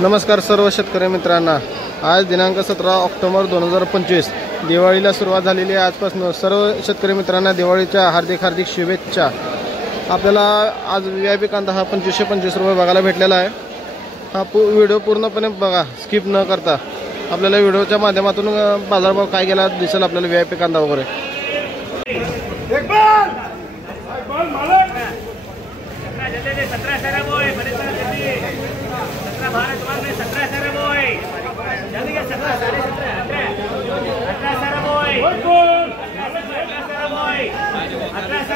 नमस्कार सर्व शेतकरी मित्रांना। आज दिनांक 17 ऑक्टोबर 2025 दिवाळीला सुरुवात झालेली आहे। आजपासून सर्व शेतकरी मित्रांना दिवाळीच्या हार्दिक शुभेच्छा। आपल्याला आज VIP कांदा हा 2525 रुपये बघायला भेटलेला आहे। हा व्हिडिओ पूर्णपणे बघा, स्किप न करता। आपल्याला व्हिडिओच्या माध्यमातून बाजारभाव काय गेला दिसेल आपल्याला VIP कांदा वगैरे।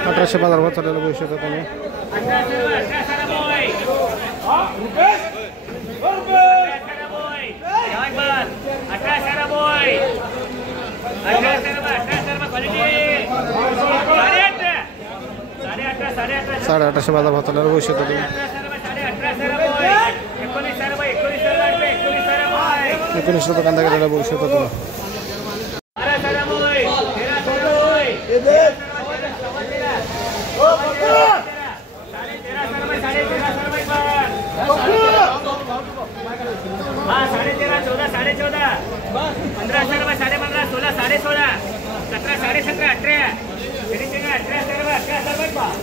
अठराशे बाजारभाव चाललेला बघू शकता तुम्ही। 1850 बाजारभाव चाललेला बघू शकता तुम्ही। 19 रुपये कांदा गेलेला बघू शकता तुम्ही।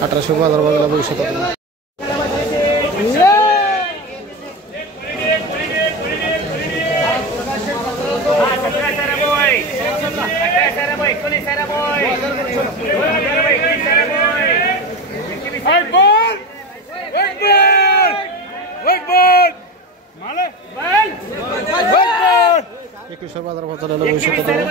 1800 बाजारभाव गेला बघू शकता तुम्ही। बाजारभाव चाललेला बघू शकता तुम्ही।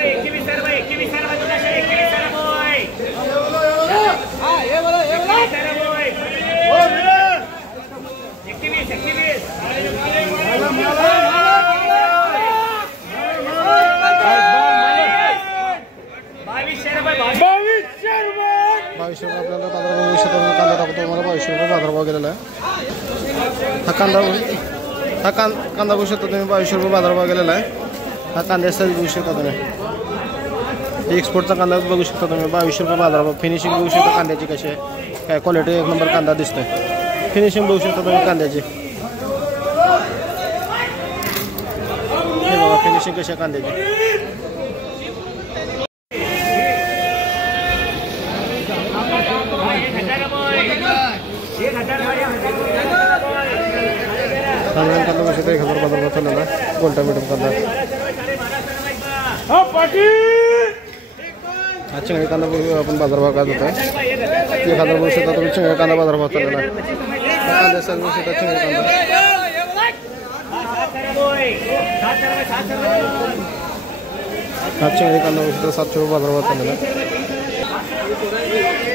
2200 रुपये आपल्याला बाजारभाव बघू शकता तुम्ही। कांदा टाकतो मला 2200 रुपये बाजारभाव गेलेला आहे। हा कांदा बघू शकता तुम्ही। 2200 रुपये बाजारभाव गेलेला आहे। हा कांद्याचा बघू शकता तुम्ही। एक्सपोर्टचा कांदा बघू शकता तुम्ही। 2200 रुपये बाजारभाव। फिनिशिंग बघू शकता कांद्याची कशी आहे, काय क्वालिटी एक नंबर कांदा दिसतोय। फिनिशिंग बघू शकता तुम्ही कांद्याची। हे बघा फिनिशिंग कशी आहे कांद्याची। कांदा बघू शकता 1000 बाजारभाव चाललेला गोल्टा मीडियम कांदा। हा चिंगळी कांदा बघू आपण बाजारभाव काय होता 1000 बघू शकता तुम्ही। चिंगळी कांदा बाजारभाव चाललेला आहे। कांदा साईज बघू शकता चिंगळी कांदा। हा चिंगळी कांदा बघू शकता 700 रुपये बाजारभाव चाललेला आहे।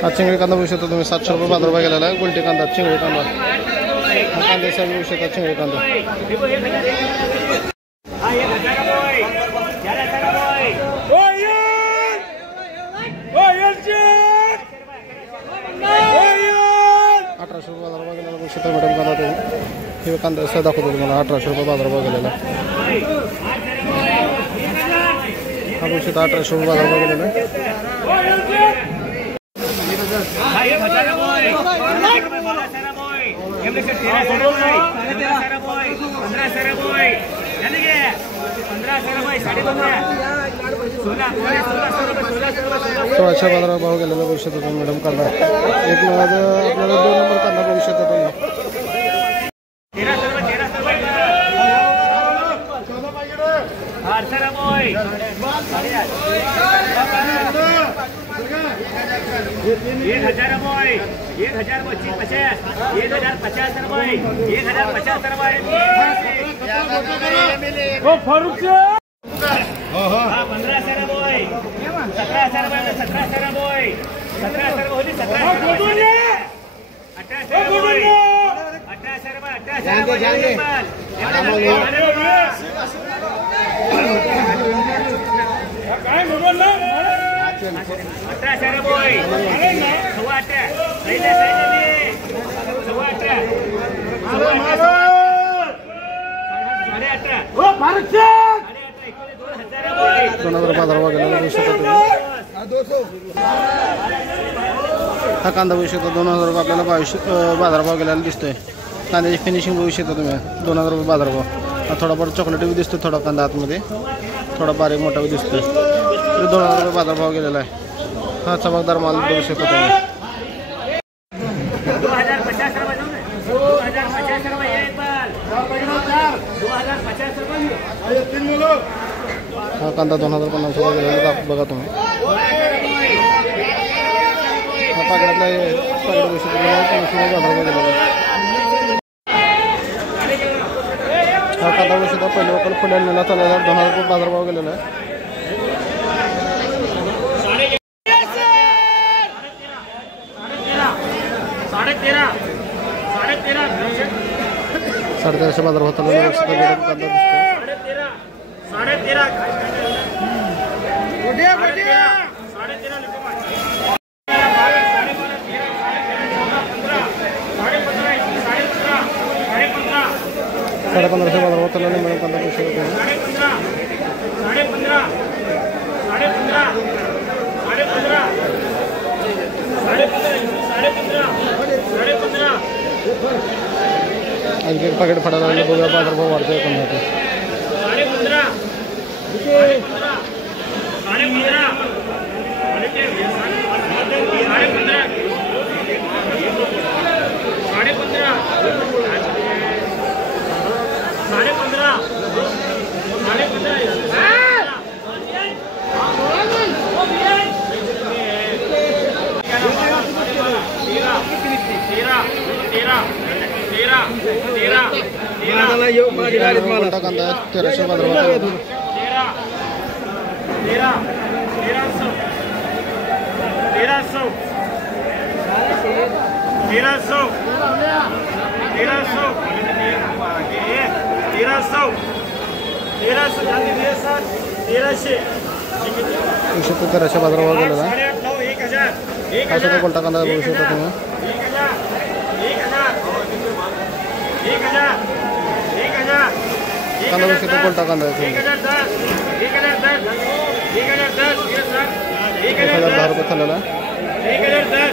हा चिंगळी कांदा बघू शकता तुम्ही 700 रुपये बाजारभाव गेलेला आहे। गोल्टी कांदा चिंगळी कांदा। हा कांदा साईज बघू शकता चिंगळी कांदा। बाजारभाव गेलेला बघू शकता मॅडम कांदा तुम्ही। हे कांदा असं दाखवतो तुम्हाला 1800 रुपये बाजारभाव गेलेला। हा बघू शकता 1800 रुपये बाजारभाव गेलेला। सोळाशे बाजारभाव गेलेला बघू शकता तुम्ही मॅडम कांदा। एक नंबर आपल्याला 2 नंबर कांदा बघू शकता तुम्ही। बाजारभाव गेलेला बघू शकता तुम्ही। हा कांदा बघू शकता 2000 रुपये आपल्याला बाजारभाव गेलेला दिसतोय। कांद्याची फिनिशिंग बघू शकता तुम्ही 2000 रुपये बाजारभाव। हा थोडाफार चॉकलेटी बी दिसतो, थोडा कांदा आतमध्ये थोडा बारीक मोठा बी दिसतोय. 2000 रुपये बाजारभाव गेलेला आहे. हा चमकदार माल बघू शकतो तुम्ही. हा कांदा 2050 रुपये गेलेला बघा तुम्ही. हा पाकड्यातला पाकड बघू शकतो 50 रुपये गेलेला आहे. हा कांदा बघू शकता पहिले वकल फुल्याला चालला 2000 रुपये बाजारभाव गेलेला आहे. साडेतेराशे बाजारभाव चालला कांदा दिसतो. साढ़े 1500 बाजारभाव चालला मिळून कांदा बघू शकतो. आणखी एक पाकिट फडायला लागले बघूया बाजारभाव वाढतोय का नाही. कांदा 1300 बाजारभाव 1300 बाजारभाव गेलेला. हा सुद्धा कोणता कांदा बघू शकता तुम्ही. कांदा बघू शकता कोणता कांदा आहे. 1010 रुपये चाललेला. 1010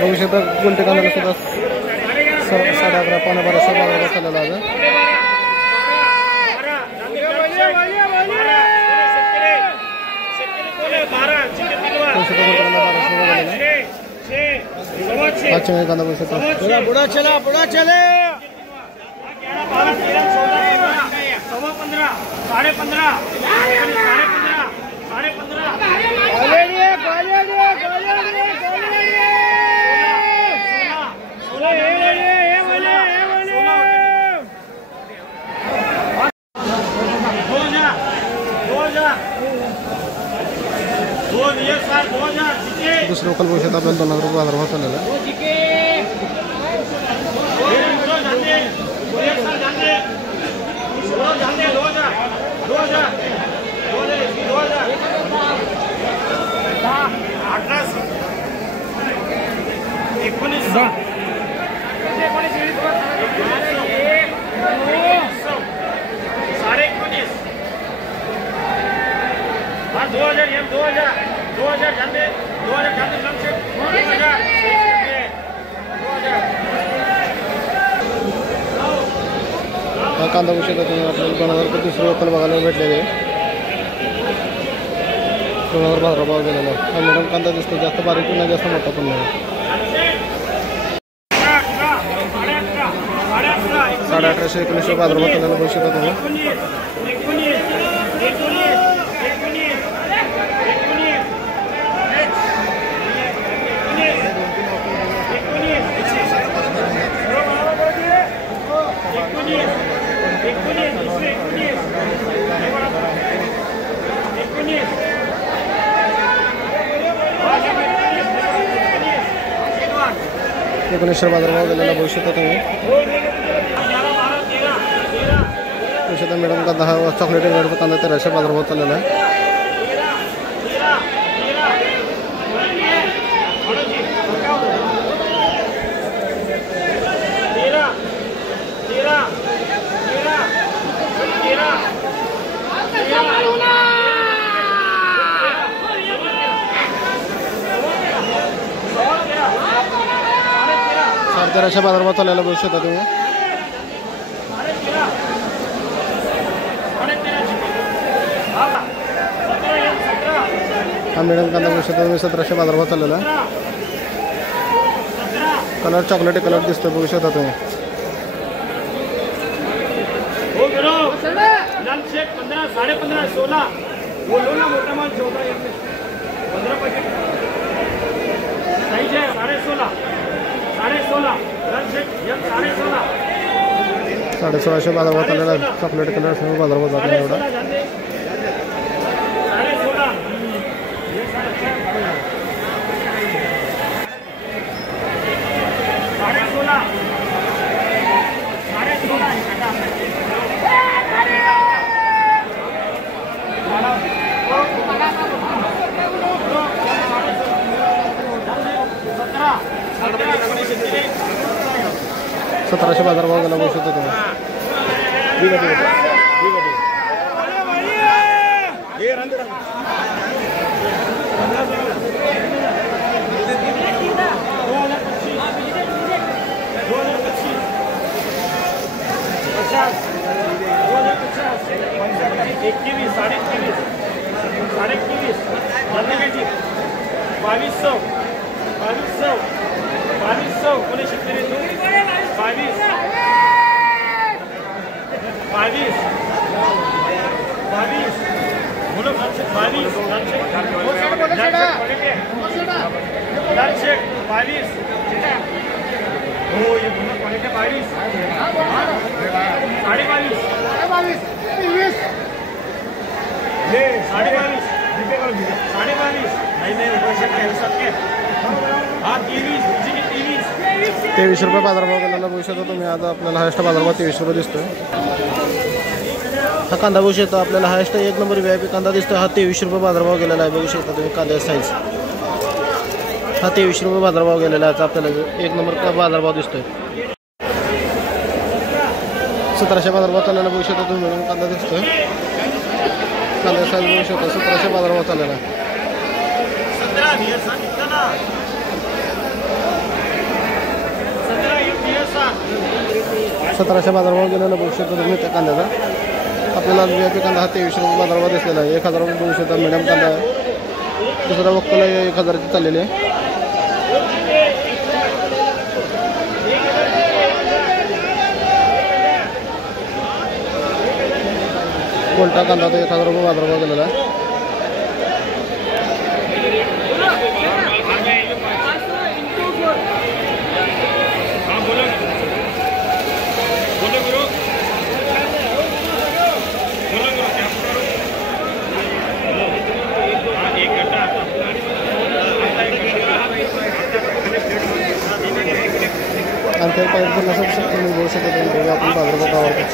बघू शकता कोणत्या कांद्याला सुद्धा 11.5 पावणे 1200 बाजारभाव चाललेला आहे. कांदा बघू शकता. बुढ़ा चला 15.5 साढ़े 15 दुसरं लोकल बघू शकता आपल्याला 2000 रुपये बाजारभाव चाललेला. हा कांदा बघू शकता तुम्ही आपल्याला 2000 रुपये दुसरं लोकल बघायला भेटलेले. 2000 बाजारभाव गेलेला आहे. हा मिडियम कांदा दिसतो, जास्त बारीक पण नाही जास्त मोठा पण नाही. 1850 1900 बाजारभाव चाललेला बघू शकता तुम्ही. एकोणीसशे बाजारभाव गेलेला बघू शकता तुम्ही. बघू शकता मॅडम का 10 चॉकलेटी रुपये कांदा 1300 बाजारभाव चाललेला आहे. 1300 बाजारभाव चाललेला बघू शकता तुम्ही. हा मिडियम कांदा बघू शकता तुम्ही 1700 बाजारभाव चाललेला. कलर चॉकलेटी कलर दिसतो बघू शकता तुम्ही. लाल शेक 15, 15.5, 16 बोलो ना, मोठा माल 14 15 पैसे साइज है 16.5, 16.5 लाल शेक 16.5 1650 बाजारभाव चाललेला. चॉकलेट कलर सर्व बाजारभाव जातो एवढा. 1700 बाजारभाव गेला बघू शकता तुम्ही. ₹23 बाजारभाव गेलेला बघू शकता तुम्ही. आता आपल्याला हायस्ट बाजारभाव ₹23 दिसतोय. हा कांदा बघू शकता आपल्याला हायस्ट एक नंबर VIP कांदा दिसतोय. हा ₹23 बाजारभाव गेलेला आहे बघू शकता तुम्ही. कांद्या साईज हा ₹23 बाजारभाव गेलेला आहे. आपल्याला एक नंबर बाजारभाव दिसतोय. 1700 बाजारभाव चाललेला बघू शकता तुम्ही. मिळून कांदा दिसतोय. कांद्या साईज बघू शकता 1700 बाजारभाव चाललेला आहे. 1700 बाजारभाव गेलेला बघू शकता तुम्ही त्या कांद्याचा. आपल्याला VIP कांदा हा ₹23 बाजारभाव दिसलेला आहे. 1000 रुपये बघू शकता मिडियम कांदा आहे. दुसरा वक्कल 1000ची चाललेली आहे. कोणता कांदा तो 1000 रुपये बाजारभाव गेलेला आहे. आणखी तुम्ही बोलू शकता आपण बाजारभाव काय वाटतो.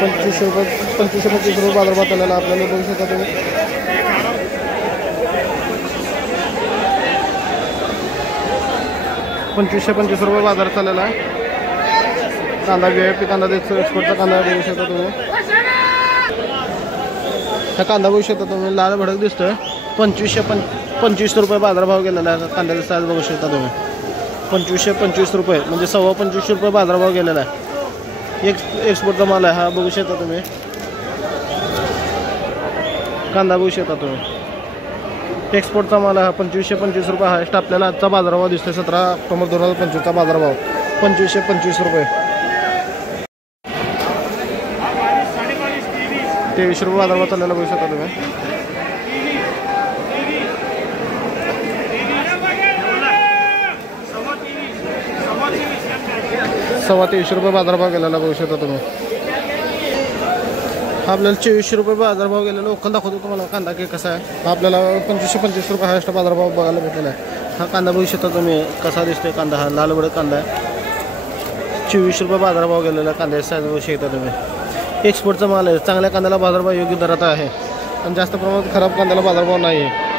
25-25 रुपये बाजारभाव चाललेला आपल्याला बघू शकता तुम्ही. ₹25 बाजार चाललेला आहे. कांदा VIP कांदा दिसतो. एक्सपोर्टचा कांदा बघू शकता तुम्ही. हा कांदा बघू शकता तुम्ही. लाल भडक दिसतोय. 25 रुपये बाजारभाव गेलेला आहे. कांद्याचा साईज बघू शकता तुम्ही. 25 रुपये म्हणजे ₹25.25 बाजारभाव गेलेला आहे. एक्सपोर्टचा माल आहे हा बघू शकता तुम्ही. कांदा बघू शकता तुम्ही. एक्सपोर्टचा माल आहे हा. 25 रुपये हायस्ट आपल्याला आजचा बाजारभाव दिसतोय. 17 ऑक्टोबर 2025चा बाजारभाव 25 रुपये. ₹23 बाजारभाव चाललेला बघू शकता तुम्ही. ₹23.25 बाजारभाव गेलेला बघू शकता तुम्ही. आपल्याला ₹24 बाजारभाव गेलेला लोकल दाखवतो तुम्हाला. कांदा की कसा आहे. आपल्याला 25 रुपये हायस्ट बाजारभाव बघायला भेटलेला आहे. हा कांदा बघू शकता तुम्ही कसा दिसतोय. कांदा हा लाल भडक कांदा आहे. ₹24 बाजारभाव गेलेला कांद्याचा साईज बघू शकता तुम्ही. एक्सपोर्टचा माल आहे. चांगल्या कांद्याला बाजारभाव योग्य दरात आहे. आणि जास्त प्रमाणात खराब कांद्याला बाजारभाव नाही आहे.